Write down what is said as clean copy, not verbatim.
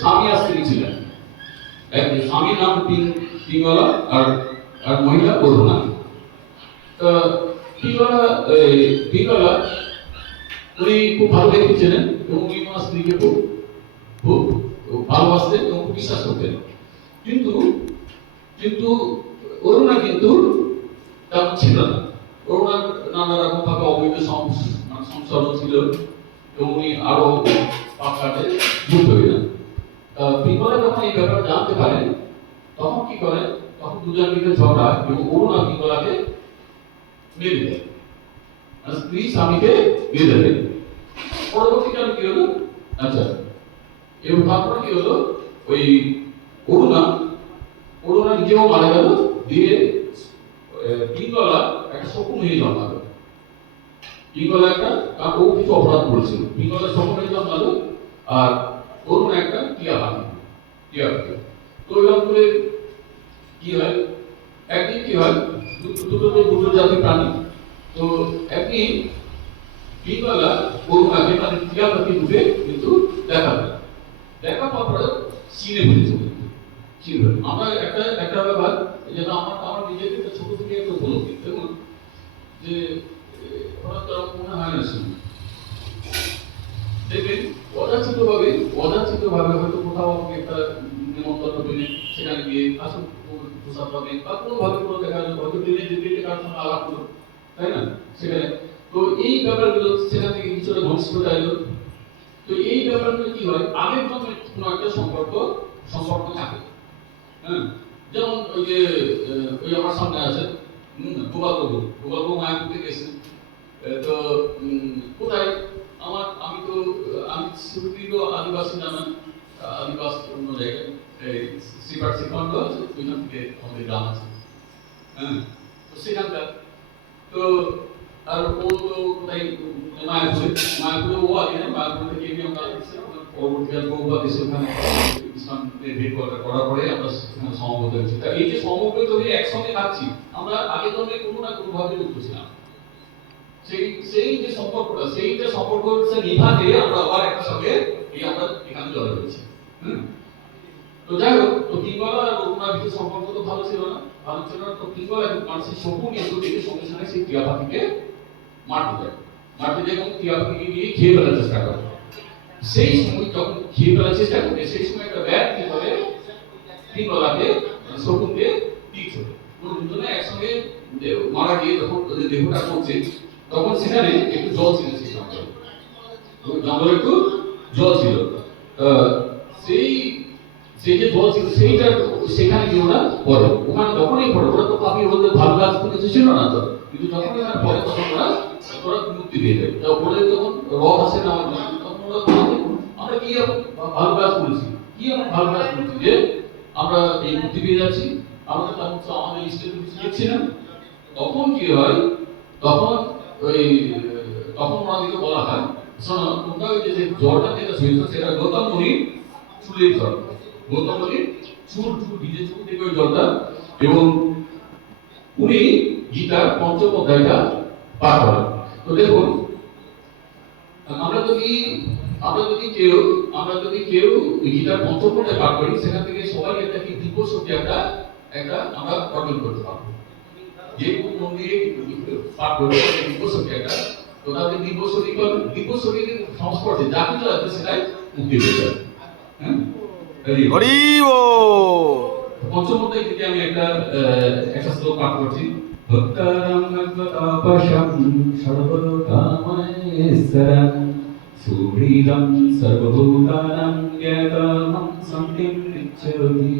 স্বামী আর স্ত্রী ছিলেন। স্বামীর নাম পিঙ্গলা আর আর মহিলা অরুণা। তো পিঙ্গলা উনি খুব ভালো দেখতে ছিলেন এবং উনি ওনার স্ত্রীকে খুব খুব ভালোবাসতেন এবং খুব বিশ্বাস করতেন। কিন্তু কিন্তু অরুণা কিন্তু তেমন ছিল না। অরুণার নানা রকম ভাবে অবৈধ সংসর্গ ছিল এবং উনি আরো পাকাতে যুক্ত হইলেন। পিঙ্গলা যখন এই ব্যাপার জানতে পারেন তখন কি করেন, তখন দুজন মিলে ঝগড়া এবং অরুণা পিঙ্গলাকে মেরে দেয়, স্ত্রী স্বামীকে মেরে দেবে। পরবর্তীকালে কি হলো, আচ্ছা এবং তারপরে কি হলো, ওই অরুণা নিজেও মারা গেল, দিয়ে পিঙ্গলা একটা শকুন হয়ে জন্মালো। পিঙ্গলা একটা, কারণ ও কিছু অপরাধ করেছিল, পিঙ্গলা শকুন হয়ে জন্মালো আর অরুণা একটা টিয়া পাখি। তো এরকম করে কি হয়, একদিন কি হয়, দুটো জাতির প্রাণী। তো একদিন পিঙ্গলা অরুণাকে মানে টিয়া পাখি দুটো কিন্তু দেখা পাওয়ার পরে চিনে ফেলেছে। আমরা একটা ব্যাপার যেটা আমার নিজেকে ছোট থেকে একটু বলো, দেখুন যে ওরা তো মনে হয় না শুনে দেখবেন অযাচিত ভাবে হয়তো কোথাও একটা নিমন্ত্রণ পেলেন, সেখানে গিয়ে আসুন প্রসাদ পাবেন বা কোনোভাবে কোনো দেখা যাবে হয়তো ট্রেনে যেতে কারোর সঙ্গে আলাপ হলো, তাই না, সেখানে। তো এই ব্যাপারগুলো সেখান থেকে কিছুটা ঘনিষ্ঠতা এলো। তো এই ব্যাপারগুলো কি হয়, আগের জন্য কোনো একটা সম্পর্ক থাকে। হ্যাঁ, যেমন ওই আমার সামনে আছে গোপালবাবু মায়াপুরতে গেছেন। তো কোথায় আমি শুরুতেই তো আদিবাসী নামে আদিবাসী অন্য জায়গায় শ্রীখণ্ড আছে, ওইখান থেকে আমাদের গ্রাম আছে। হ্যাঁ, তো সেখানকার তো আর ও তো কোথায় মায়াপুরে ও আগে না, মায়াপুর থেকে আমরা পরবর্তীকালে বহুবার দেশে ওখানে ইসলামের হেডকোয়ার্টার করার পরে আমরা সেখানে সমবেত হয়েছি। তা এই যে সমবেত হয়ে একসঙ্গে থাকছি, আমরা আগে তো কোনো না কোনো ভাবে যুক্ত ছিলাম। সেই যে সম্পর্কটা, নিভাতে আমরা আবার একসঙ্গে আমরা এখানে জড়ো হয়েছি। তো যাই হোক, তো পিঙ্গলা আর অরুণার ভিতরে সম্পর্ক তো ভালো ছিল না। তো পিঙ্গলা এবং মানুষের শকুন কিন্তু দেখে সঙ্গে সঙ্গে সেই টিয়া পাখিকে মারতে যায় এবং টিয়া পাখিকে গিয়ে খেয়ে ফেলার চেষ্টা করে। সেই সময় যখন খেয়ে ফেলার চেষ্টা করে, সেই সময় একটা ব্যাগ কি করে পিঙ্গলাকে শকুনকে তীর ছোড়ে। দুজনে একসঙ্গে মারা গিয়ে যখন দেহটা পড়ছে, তখন সেখানে একটু জল ছিল, জঙ্গলে একটু জল ছিল। সেই যে জল ছিল সেইটা সেখানে গিয়ে ওরা পড়ে। ওখানে যখনই পড়ে, ওরা তো পাখি ওদের ভালো গাছ কিছু ছিল না তো, কিন্তু যখন ওখানে পড়ে তখন ওরা মুক্তি পেয়ে যায়। পড়ে যখন রথ আসে না, তখন ওরা আমরা কি ভালো কাজ করেছি, যে আমরা এই মুক্তি পেয়ে যাচ্ছি, আমাদের আমাদের ইষ্টে কিছু দেখছি না। তখন কি হয়, তখন ওনাদেরকে বলা হয়, শোনো তোমরা ওই যে জলটা যেটা শুয়েছ সেটা গৌতম মুনির চুলের জল, গৌতম মুনির চুল ভিজে চুল থেকে ওই জলটা, এবং উনি গীতার পঞ্চম অধ্যায়টা পাঠ করেন। তো দেখুন, আমরা যদি কেউ গীতার পঞ্চম অধ্যায় পাঠ করি, সেখান থেকে সবাই একটা কি দিব্য শক্তি একটা আমরা অর্জন করতে পারবো। যে মন্দিরে পাঠ করবে দিব্য শক্তি একটা, তো তাদের দিব্য শক্তির সংস্পর্শে যা কিছু আছে সেটাই মুক্তি হয়ে যাবে। হ্যাঁ, পঞ্চম অধ্যায় থেকে আমি একটা শ্লোক পাঠ করছি। ভক্তারাম ভগবতাপশম সর্বলোকামহেশ্বরম সুহৃদম সর্বভূতানাং জ্ঞাতমং শান্তিম পৃচ্ছতি।